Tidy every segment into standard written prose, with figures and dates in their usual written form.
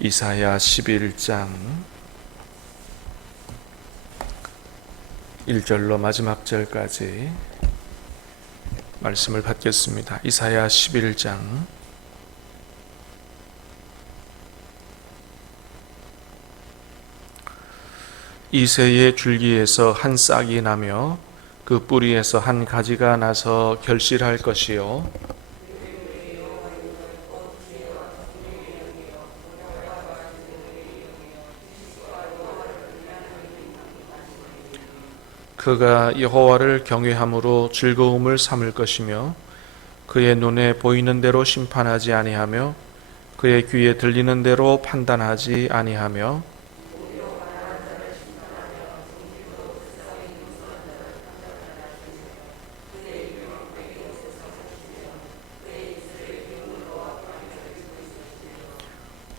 이사야 11장 1절로 마지막 절까지 말씀을 받겠습니다. 이사야 11장 이새의 줄기에서 한 싹이 나며 그 뿌리에서 한 가지가 나서 결실할 것이요 그가 여호와를 경외함으로 즐거움을 삼을 것이며 그의 눈에 보이는 대로 심판하지 아니하며 그의 귀에 들리는 대로 판단하지 아니하며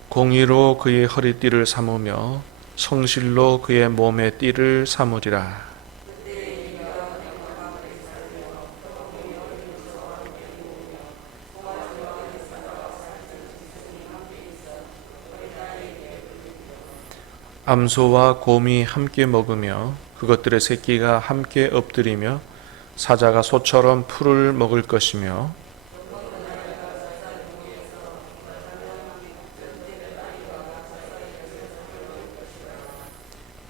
공의로 그의 허리띠를 삼으며 성실로 그의 몸의 띠를 삼으리라. 암소와 곰이 함께 먹으며 그것들의 새끼가 함께 엎드리며 사자가 소처럼 풀을 먹을 것이며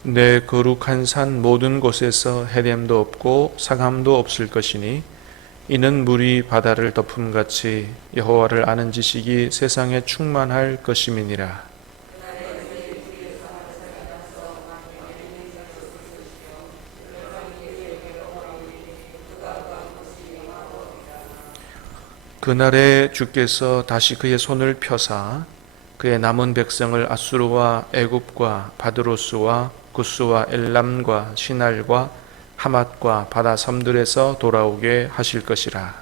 내 거룩한 산 모든 곳에서 헤렘도 없고 상함도 없을 것이니 이는 물이 바다를 덮음같이 여호와를 아는 지식이 세상에 충만할 것임이니라. 그날에 주께서 다시 그의 손을 펴사 그의 남은 백성을 아수르와 애굽과 바드로스와 구스와 엘람과 시날과 하맛과 바다 섬들에서 돌아오게 하실 것이라.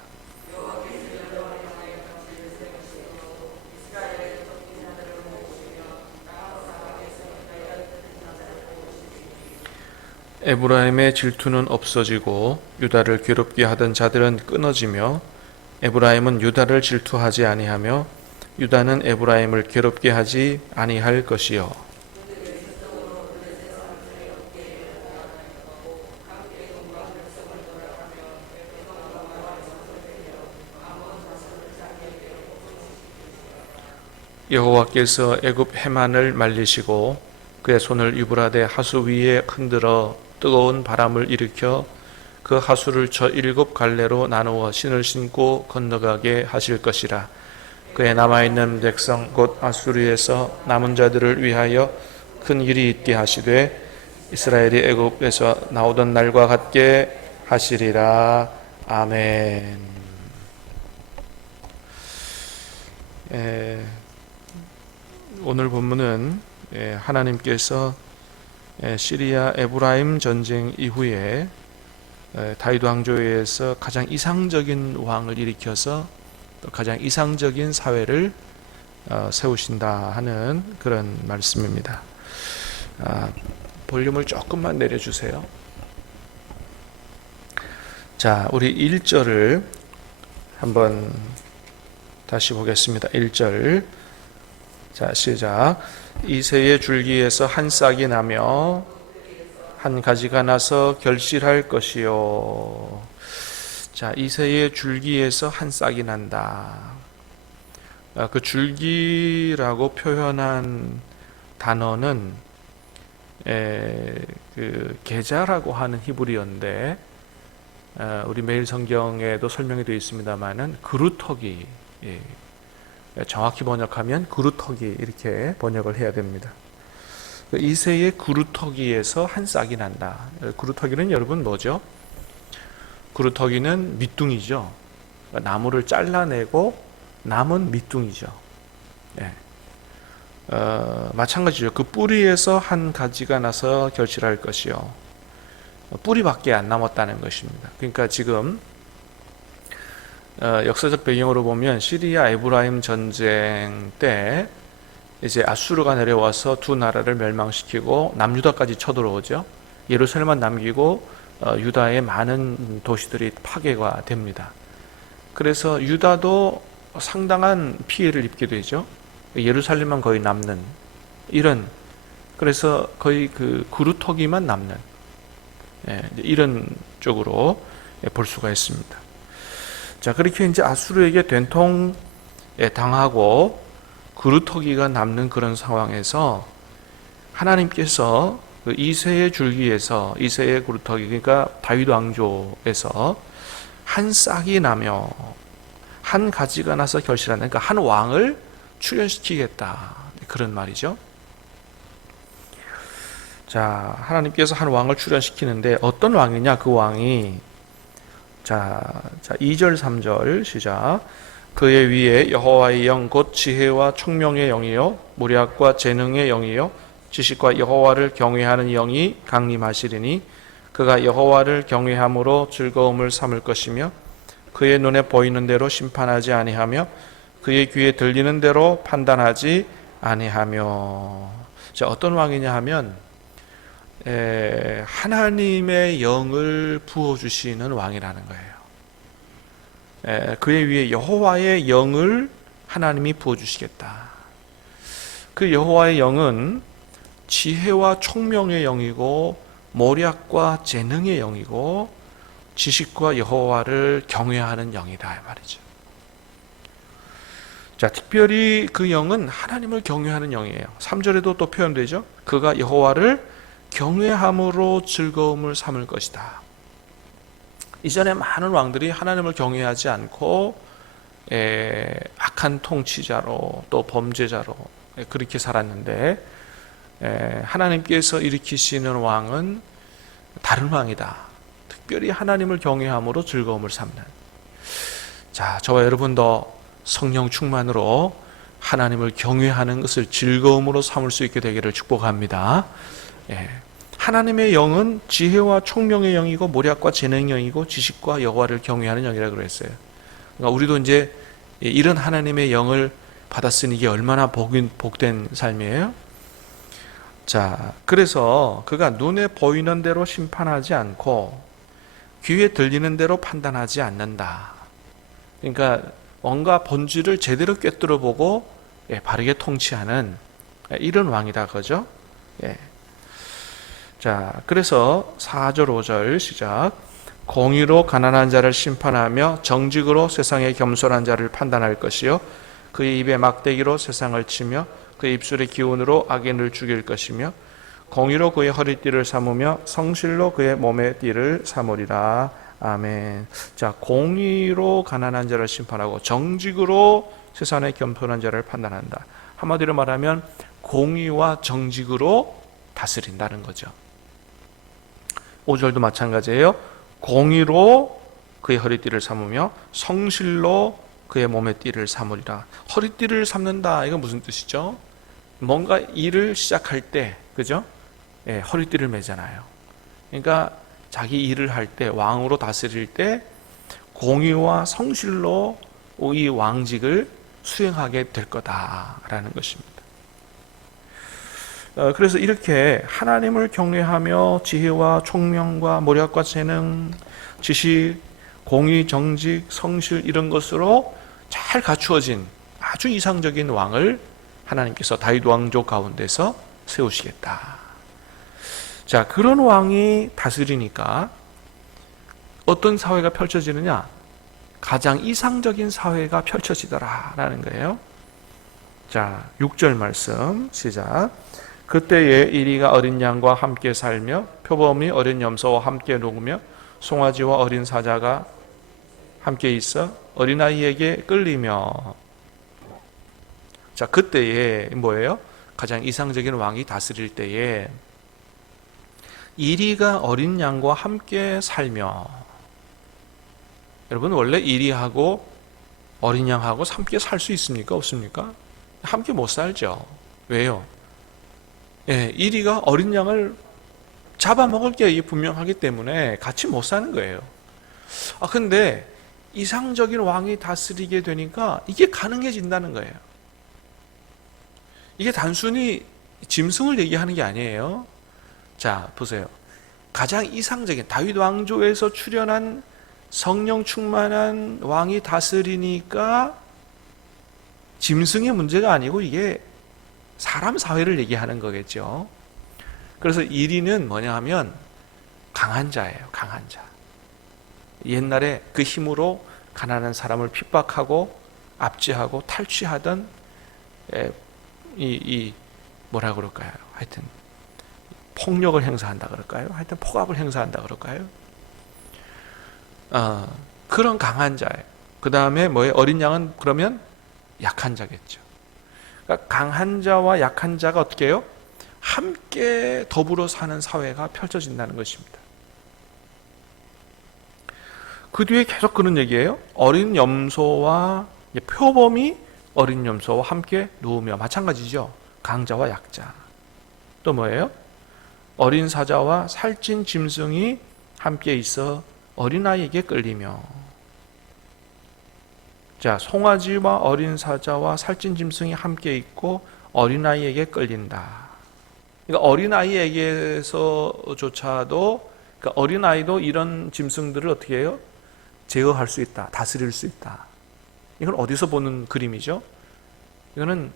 에브라임의 질투는 없어지고 유다를 괴롭게 하던 자들은 끊어지며 에브라임은 유다를 질투하지 아니하며 유다는 에브라임을 괴롭게 하지 아니할 것이요 여호와께서 애굽 해만을 말리시고 그의 손을 유브라데 하수 위에 흔들어 뜨거운 바람을 일으켜 그 하수를 저 7 갈래로 나누어 신을 신고 건너가게 하실 것이라. 그의 남아있는 백성 곧 아수르에서 남은 자들을 위하여 큰 일이 있게 하시되 이스라엘이 애굽에서 나오던 날과 같게 하시리라. 아멘. 오늘 본문은 하나님께서 시리아 에브라임 전쟁 이후에 다윗 왕조에 의해서 가장 이상적인 왕을 일으켜서 또 가장 이상적인 사회를 세우신다 하는 그런 말씀입니다. 볼륨을 조금만 내려주세요. 자, 우리 1절을 한번 다시 보겠습니다. 1절. 자, 시작. 이새의 줄기에서 한 싹이 나며 한 가지가 나서 결실할 것이요. 자, 이새의 줄기에서 한 싹이 난다. 그 줄기라고 표현한 단어는 그 계자라고 하는 히브리어인데 우리 매일 성경에도 설명이 되어 있습니다만은 그루터기, 정확히 번역하면 그루터기 이렇게 번역을 해야 됩니다. 이새의 그루터기에서 한 싹이 난다. 그루터기는 여러분 뭐죠? 그루터기는 밑둥이죠. 나무를 잘라내고 남은 밑둥이죠. 마찬가지죠. 그 뿌리에서 한 가지가 나서 결실할 것이요. 뿌리밖에 안 남았다는 것입니다. 그러니까 지금 역사적 배경으로 보면 시리아 에브라임 전쟁 때 이제 아수르가 내려와서 두 나라를 멸망시키고 남유다까지 쳐들어오죠. 예루살렘만 남기고 유다의 많은 도시들이 파괴가 됩니다. 그래서 유다도 상당한 피해를 입게 되죠. 예루살렘만 거의 남는 이런, 그래서 거의 그 그루터기만 남는 이런 쪽으로 볼 수가 있습니다. 자, 그렇게 이제 아수르에게 된통 당하고 그루터기가 남는 그런 상황에서 하나님께서 그 이새의 줄기에서, 이새의 그루터기, 그러니까 다윗 왕조에서 한 싹이 나며 한 가지가 나서 결실한다. 그러니까 한 왕을 출현시키겠다, 그런 말이죠. 자, 하나님께서 한 왕을 출현시키는데 어떤 왕이냐? 그 왕이, 자 2절 3절 시작. 그의 위에 여호와의 영 곧 지혜와 총명의 영이요 모략과 재능의 영이요 지식과 여호와를 경외하는 영이 강림하시리니 그가 여호와를 경외함으로 즐거움을 삼을 것이며 그의 눈에 보이는 대로 심판하지 아니하며 그의 귀에 들리는 대로 판단하지 아니하며. 자, 어떤 왕이냐 하면 하나님의 영을 부어주시는 왕이라는 거예요. 그의 위에 여호와의 영을 하나님이 부어주시겠다. 그 여호와의 영은 지혜와 총명의 영이고 모략과 재능의 영이고 지식과 여호와를 경외하는 영이다, 이 말이죠. 자, 특별히 그 영은 하나님을 경외하는 영이에요. 3절에도 또 표현되죠. 그가 여호와를 경외함으로 즐거움을 삼을 것이다. 이전에 많은 왕들이 하나님을 경외하지 않고 악한 통치자로 또 범죄자로 그렇게 살았는데 하나님께서 일으키시는 왕은 다른 왕이다. 특별히 하나님을 경외함으로 즐거움을 삼는. 자, 저와 여러분도 성령 충만으로 하나님을 경외하는 것을 즐거움으로 삼을 수 있게 되기를 축복합니다. 하나님의 영은 지혜와 총명의 영이고 모략과 재능의 영이고 지식과 여호와를 경외하는 영이라고 그랬어요. 그러니까 우리도 이제 이런 하나님의 영을 받았으니 이게 얼마나 복된 삶이에요. 자, 그래서 그가 눈에 보이는 대로 심판하지 않고 귀에 들리는 대로 판단하지 않는다. 그러니까 뭔가 본질을 제대로 꿰뚫어 보고 바르게 통치하는 이런 왕이다, 그죠? 자, 그래서 4절 5절 시작. 공의로 가난한 자를 심판하며 정직으로 세상의 겸손한 자를 판단할 것이요 그의 입에 막대기로 세상을 치며 그의 입술의 기운으로 악인을 죽일 것이며 공의로 그의 허리띠를 삼으며 성실로 그의 몸의 띠를 삼으리라. 아멘. 자, 공의로 가난한 자를 심판하고 정직으로 세상의 겸손한 자를 판단한다. 한마디로 말하면 공의와 정직으로 다스린다는 거죠. 5절도 마찬가지예요. 공의로 그의 허리띠를 삼으며 성실로 그의 몸의 띠를 삼으리라. 허리띠를 삼는다, 이건 무슨 뜻이죠? 뭔가 일을 시작할 때, 그죠? 허리띠를 매잖아요. 그러니까 자기 일을 할 때, 왕으로 다스릴 때 공의와 성실로 이 왕직을 수행하게 될 거다라는 것입니다. 그래서 이렇게 하나님을 경외하며 지혜와 총명과 모략과 재능, 지식, 공의, 정직, 성실 이런 것으로 잘 갖추어진 아주 이상적인 왕을 하나님께서 다윗 왕조 가운데서 세우시겠다. 자, 그런 왕이 다스리니까 어떤 사회가 펼쳐지느냐? 가장 이상적인 사회가 펼쳐지더라라는 거예요. 자, 6절 말씀 시작. 그때에 이리가 어린 양과 함께 살며 표범이 어린 염소와 함께 녹으며 송아지와 어린 사자가 함께 있어 어린아이에게 끌리며. 자, 그때에 뭐예요? 가장 이상적인 왕이 다스릴 때에 이리가 어린 양과 함께 살며. 여러분, 원래 이리하고 어린 양하고 함께 살 수 있습니까? 없습니까? 함께 못 살죠. 왜요? 이리가 어린 양을 잡아먹을 게 분명하기 때문에 같이 못 사는 거예요. 근데 이상적인 왕이 다스리게 되니까 이게 가능해진다는 거예요. 이게 단순히 짐승을 얘기하는 게 아니에요. 자, 보세요. 가장 이상적인 다윗 왕조에서 출현한 성령 충만한 왕이 다스리니까 짐승의 문제가 아니고 이게 사람 사회를 얘기하는 거겠죠. 그래서 1위는 뭐냐 하면 강한 자예요. 강한 자. 옛날에 그 힘으로 가난한 사람을 핍박하고 압제하고 탈취하던 뭐라 그럴까요? 하여튼 폭력을 행사한다 그럴까요? 하여튼 폭압을 행사한다 그럴까요? 그런 강한 자예요. 그 다음에 뭐예요? 어린 양은 그러면 약한 자겠죠. 그러니까 강한 자와 약한 자가 어떻게 해요? 함께 더불어 사는 사회가 펼쳐진다는 것입니다. 그 뒤에 계속 그런 얘기예요. 어린 염소와 표범이 어린 염소와 함께 누우며, 마찬가지죠. 강자와 약자. 또 뭐예요? 어린 사자와 살찐 짐승이 함께 있어 어린아이에게 끌리며. 자, 송아지와 어린 사자와 살찐 짐승이 함께 있고 어린아이에게 끌린다. 그러니까 어린아이에게서조차도, 그러니까 어린아이도 이런 짐승들을 어떻게 해요? 제어할 수 있다. 다스릴 수 있다. 이건 어디서 보는 그림이죠? 이거는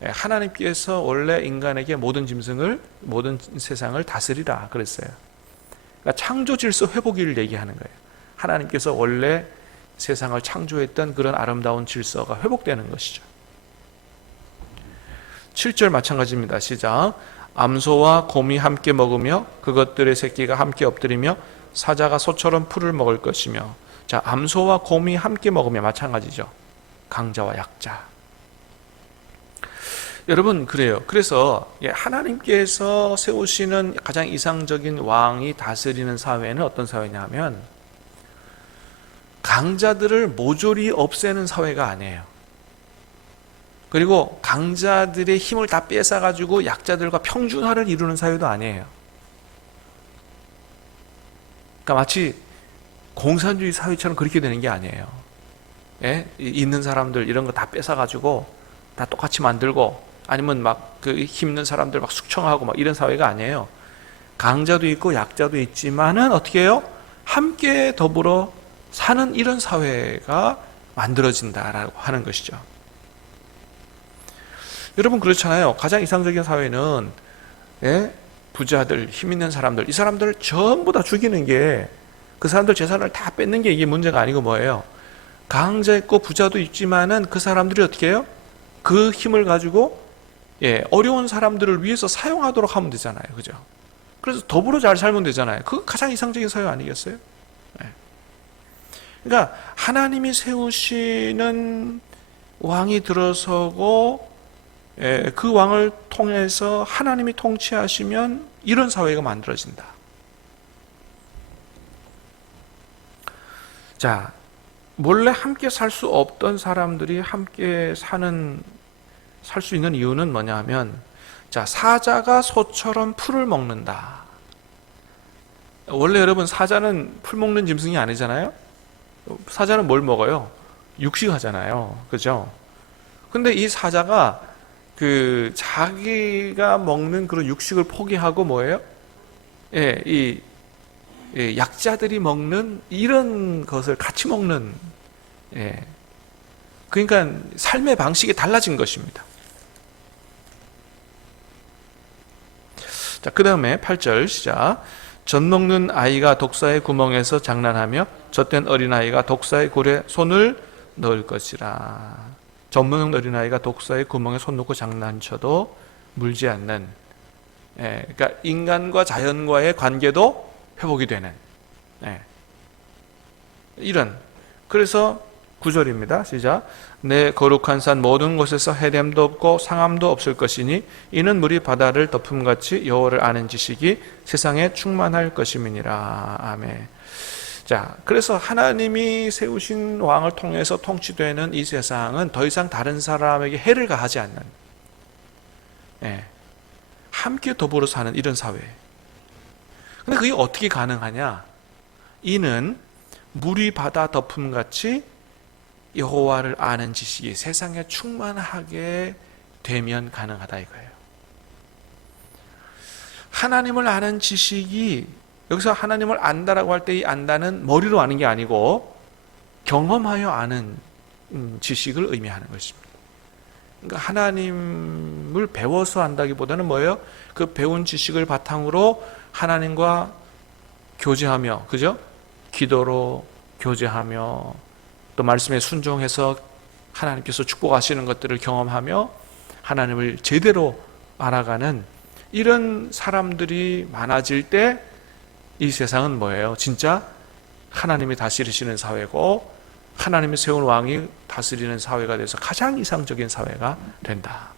하나님께서 원래 인간에게 모든 짐승을, 모든 세상을 다스리라 그랬어요. 그러니까 창조 질서 회복을 얘기하는 거예요. 하나님께서 원래 세상을 창조했던 그런 아름다운 질서가 회복되는 것이죠. 7절 마찬가지입니다. 시작. 암소와 곰이 함께 먹으며 그것들의 새끼가 함께 엎드리며 사자가 소처럼 풀을 먹을 것이며. 자, 암소와 곰이 함께 먹으며 마찬가지죠. 강자와 약자. 여러분, 그래요. 그래서 하나님께서 세우시는 가장 이상적인 왕이 다스리는 사회는 어떤 사회냐면 강자들을 모조리 없애는 사회가 아니에요. 그리고 강자들의 힘을 다 뺏어가지고 약자들과 평준화를 이루는 사회도 아니에요. 그러니까 마치 공산주의 사회처럼 그렇게 되는 게 아니에요. 예? 있는 사람들 이런 거 다 뺏어가지고 다 똑같이 만들고, 아니면 막 그 힘있는 사람들 막 숙청하고 막 이런 사회가 아니에요. 강자도 있고 약자도 있지만은 어떻게 해요? 함께 더불어 사는 이런 사회가 만들어진다라고 하는 것이죠. 여러분, 그렇잖아요. 가장 이상적인 사회는 부자들, 힘있는 사람들, 이 사람들을 전부 다 죽이는 게, 그 사람들 재산을 다 뺏는 게 이게 문제가 아니고 뭐예요? 강자 있고 부자도 있지만은 그 사람들이 어떻게 해요? 그 힘을 가지고 어려운 사람들을 위해서 사용하도록 하면 되잖아요. 그죠? 그래서 더불어 잘 살면 되잖아요. 그거 가장 이상적인 사회 아니겠어요? 그러니까 하나님이 세우시는 왕이 들어서고 그 왕을 통해서 하나님이 통치하시면 이런 사회가 만들어진다. 자, 원래 함께 살 수 없던 사람들이 함께 살 수 있는 이유는 뭐냐 하면, 자, 사자가 소처럼 풀을 먹는다. 원래 여러분, 사자는 풀 먹는 짐승이 아니잖아요. 사자는 뭘 먹어요? 육식하잖아요. 그죠? 근데 이 사자가 자기가 먹는 그런 육식을 포기하고 뭐예요? 약자들이 먹는 이런 것을 같이 먹는, 그러니까 삶의 방식이 달라진 것입니다. 자, 그 다음에 8절 시작. 젖 먹는 아이가 독사의 구멍에서 장난하며 젖된 어린아이가 독사의 굴에 손을 넣을 것이라. 젖 먹는 어린아이가 독사의 구멍에 손 넣고 장난쳐도 물지 않는, 그러니까 인간과 자연과의 관계도 회복이 되는, 이런. 그래서 9절입니다. 시작. 내 거룩한 산 모든 곳에서 해됨도 없고 상함도 없을 것이니 이는 물이 바다를 덮음같이 여호와를 아는 지식이 세상에 충만할 것임이니라. 아멘. 자, 그래서 하나님이 세우신 왕을 통해서 통치되는 이 세상은 더 이상 다른 사람에게 해를 가하지 않는, 함께 더불어 사는 이런 사회. 근데 그게 어떻게 가능하냐? 이는 물이 바다 덮음같이 여호와를 아는 지식이 세상에 충만하게 되면 가능하다 이거예요. 하나님을 아는 지식이, 여기서 하나님을 안다라고 할 때 이 안다는 머리로 아는 게 아니고 경험하여 아는 지식을 의미하는 것입니다. 그러니까 하나님을 배워서 한다기보다는 뭐예요? 그 배운 지식을 바탕으로 하나님과 교제하며, 그죠? 기도로 교제하며 또 말씀에 순종해서 하나님께서 축복하시는 것들을 경험하며 하나님을 제대로 알아가는 이런 사람들이 많아질 때 이 세상은 뭐예요? 진짜 하나님이 다스리시는 사회고 하나님이 세운 왕이 다스리는 사회가 돼서 가장 이상적인 사회가 된다.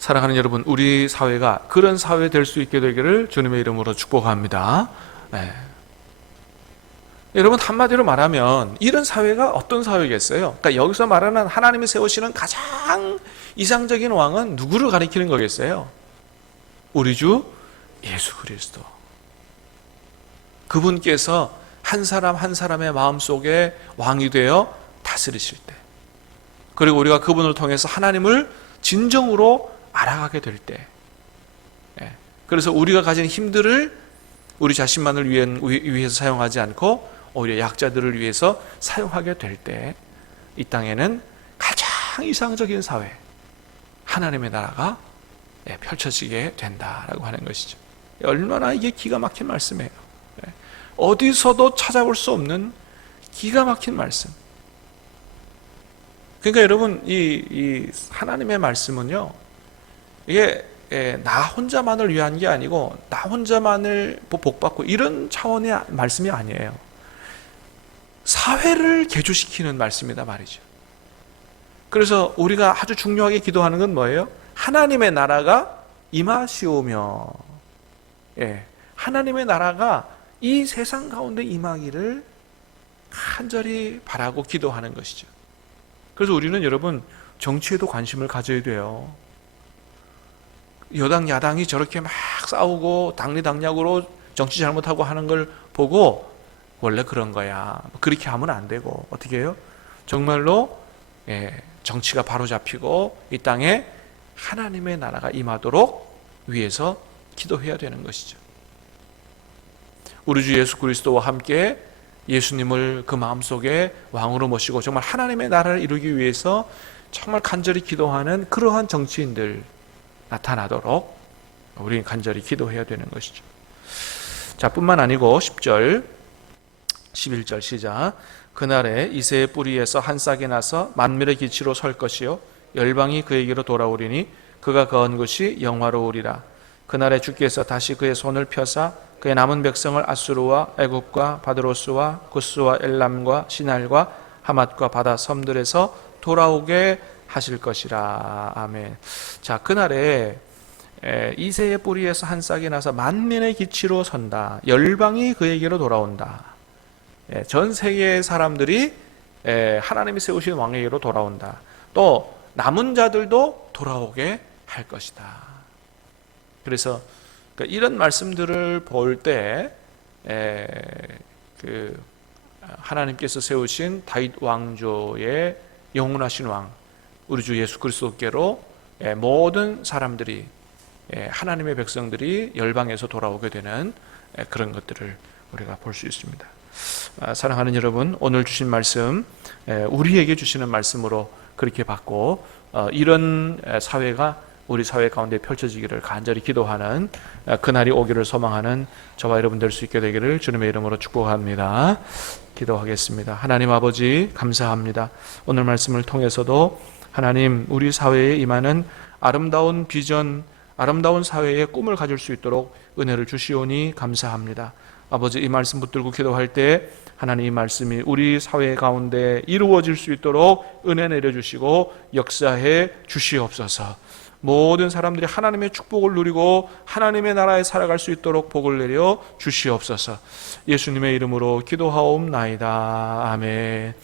사랑하는 여러분, 우리 사회가 그런 사회 될 수 있게 되기를 주님의 이름으로 축복합니다. 네. 여러분, 한마디로 말하면 이런 사회가 어떤 사회겠어요? 그러니까 여기서 말하는 하나님이 세우시는 가장 이상적인 왕은 누구를 가리키는 거겠어요? 우리 주 예수 그리스도. 그분께서 한 사람 한 사람의 마음속에 왕이 되어 다스리실 때, 그리고 우리가 그분을 통해서 하나님을 진정으로 알아가게 될 때, 그래서 우리가 가진 힘들을 우리 자신만을 위해서 사용하지 않고 오히려 약자들을 위해서 사용하게 될 때, 이 땅에는 가장 이상적인 사회, 하나님의 나라가 펼쳐지게 된다라고 하는 것이죠. 얼마나 이게 기가 막힌 말씀이에요. 어디서도 찾아볼 수 없는 기가 막힌 말씀. 그러니까 여러분, 이 하나님의 말씀은요, 이게 나 혼자만을 위한 게 아니고 나 혼자만을 복받고 이런 차원의 말씀이 아니에요. 사회를 개조시키는 말씀이다 말이죠. 그래서 우리가 아주 중요하게 기도하는 건 뭐예요? 하나님의 나라가 임하시오며, 하나님의 나라가 이 세상 가운데 임하기를 간절히 바라고 기도하는 것이죠. 그래서 우리는 여러분, 정치에도 관심을 가져야 돼요. 여당 야당이 저렇게 막 싸우고 당리당략으로 정치 잘못하고 하는 걸 보고 원래 그런 거야, 그렇게 하면 안 되고, 어떻게 해요? 정말로 정치가 바로잡히고 이 땅에 하나님의 나라가 임하도록 위해서 기도해야 되는 것이죠. 우리 주 예수 그리스도와 함께 예수님을 그 마음속에 왕으로 모시고 정말 하나님의 나라를 이루기 위해서 정말 간절히 기도하는 그러한 정치인들 나타나도록 우리는 간절히 기도해야 되는 것이죠. 자, 뿐만 아니고 10절 11절 시작. 그날에 이새의 뿌리에서 한 싹이 나서 만민의 기치로 설 것이요 열방이 그에게로 돌아오리니 그가 거한 것이 영화로우리라. 그날에 주께서 다시 그의 손을 펴사 그의 남은 백성을 아수르와 애굽과 바드로스와 구스와 엘람과 시날과 하맛과 바다 섬들에서 돌아오게 하실 것이라. 아멘. 자, 그날에 이새의 뿌리에서 한 싹이 나서 만민의 기치로 선다. 열방이 그에게로 돌아온다. 전 세계의 사람들이 하나님이 세우신 왕에게로 돌아온다. 또 남은 자들도 돌아오게 할 것이다. 그래서 이런 말씀들을 볼 때 하나님께서 세우신 다윗 왕조의 영원하신 왕 우리 주 예수 그리스도께로 모든 사람들이, 하나님의 백성들이 열방에서 돌아오게 되는 그런 것들을 우리가 볼 수 있습니다. 사랑하는 여러분, 오늘 주신 말씀 우리에게 주시는 말씀으로 그렇게 받고 이런 사회가 우리 사회 가운데 펼쳐지기를 간절히 기도하는 그날이 오기를 소망하는 저와 여러분 될 수 있게 되기를 주님의 이름으로 축복합니다. 기도하겠습니다. 하나님 아버지, 감사합니다. 오늘 말씀을 통해서도 하나님, 우리 사회에 임하는 아름다운 비전, 아름다운 사회의 꿈을 가질 수 있도록 은혜를 주시오니 감사합니다. 아버지, 이 말씀 붙들고 기도할 때 하나님 이 말씀이 우리 사회 가운데 이루어질 수 있도록 은혜 내려주시고 역사해 주시옵소서. 모든 사람들이 하나님의 축복을 누리고 하나님의 나라에 살아갈 수 있도록 복을 내려 주시옵소서. 예수님의 이름으로 기도하옵나이다. 아멘.